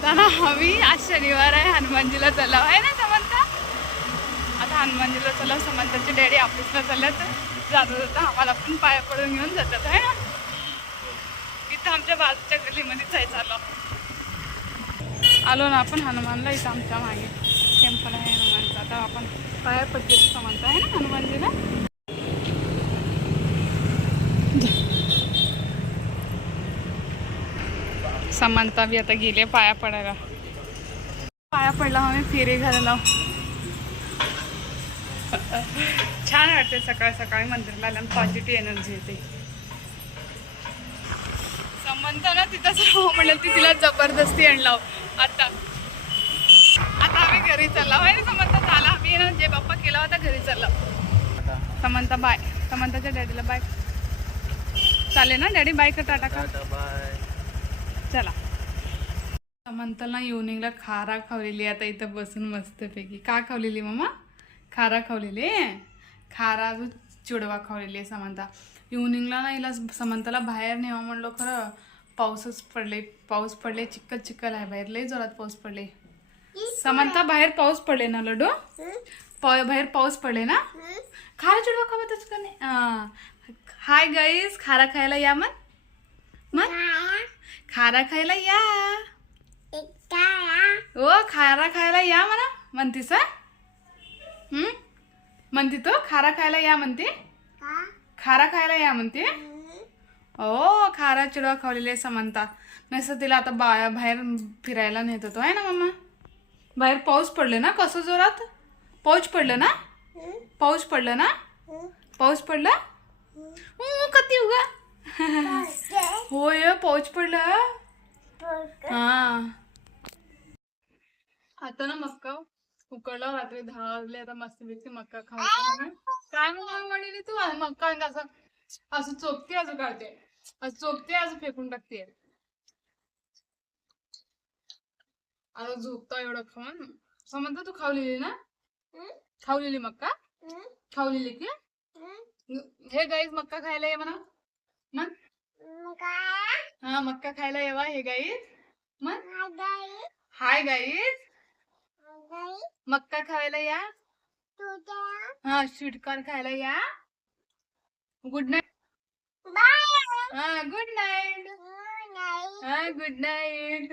जाताना हवी आज शनिवार आहे हनुमानजीला चलाव आहे ना समंता? आता हनुमानजीला चलाव समंताचे डॅडी ऑफिसला चालल्या जात जाता आम्हाला पण पाया पडून घेऊन जातात आहे ना? इथं आमच्या बाजूच्या गलीमध्येच आहे चालू. आलो ना आपण हनुमानला इथं आमच्या मागे. टेम्पल आहे हनुमानचं. आता आपण पाया पडते समंता आहे ना हनुमानजीला? समानता बी आता गेले पाया पडायला. पाया पडला आम्ही फेरे घालायला छान वाटते सकाळ सकाळी मंदिराला आल्यानं पॉझिटिव्ह एनर्जी येते. संबंध ना तिथंच राहू म्हणलं ती तिला जबरदस्ती आणला आता. आता आम्ही घरी चालला. आहे ना समंता झाला आम्ही ना जे बाप्पा केला होता घरी चालला. समंता बाय समंताच्या डॅडीला बाय चालेल ना डॅडी बाय का टाटा का? चला. समंताला इव्हनिंगला खारा खावलेली आता इथं बसून मस्तपैकी. का खावलेली मम्मा खारा खावलेली खारा अजून चिडवा खावलेली आहे समंता. इव्हनिंगला ना हिला समंताला बाहेर नेवा म्हणलो खरं. पाऊसच पडले पाऊस पडले चिक्कल चिक्कल आहे बाहेर. लय जोरात पाऊस पडले समंता बाहेर पाऊस पडले ना लडू पाव बाहेर पाऊस पडले ना? खारा चिडवा खावा का नाही? हाय गाईस खारा खायला या मग. मग? खारा खायला या. ओ खारा खायला या म्हणा म्हणतीस हा? हम्म? म्हणती तो खारा खायला या म्हणते? खारा खायला या म्हणते? ओ खारा चिडवा खावलेले समंता. नसतं तिला आता बा बाहेर फिरायला नेत होतो आहे ना मम्मा बाहेर पाऊस पडले ना कसं जोरात? पाऊस पडलं ना? पाऊस पडलं ना? पाऊस पडला? कती उगा. होय पाऊस पडलं हा? आता ना मक्का उकडला रात्री दहा वाजले आता मस्तपैकी मक्का खाऊ काय मग म्हणली तू? मक्का असं असं चोपते असं काढते. असं चोपते असं फेकून टाकते. आता झोपता एवढं खाऊन. समजतं तू खावलेली ना? खावलेली मक्का? खावलेली की? हे गाईज मक्का खायला ये म्हणा. मग? हा मक्का खायला येवा हे गाईज मग? हाय गाईज मक्का खायला या. हा स्वीटकॉर्न खायला या. Good night. हा गुड नाईट. हा गुड नाईट.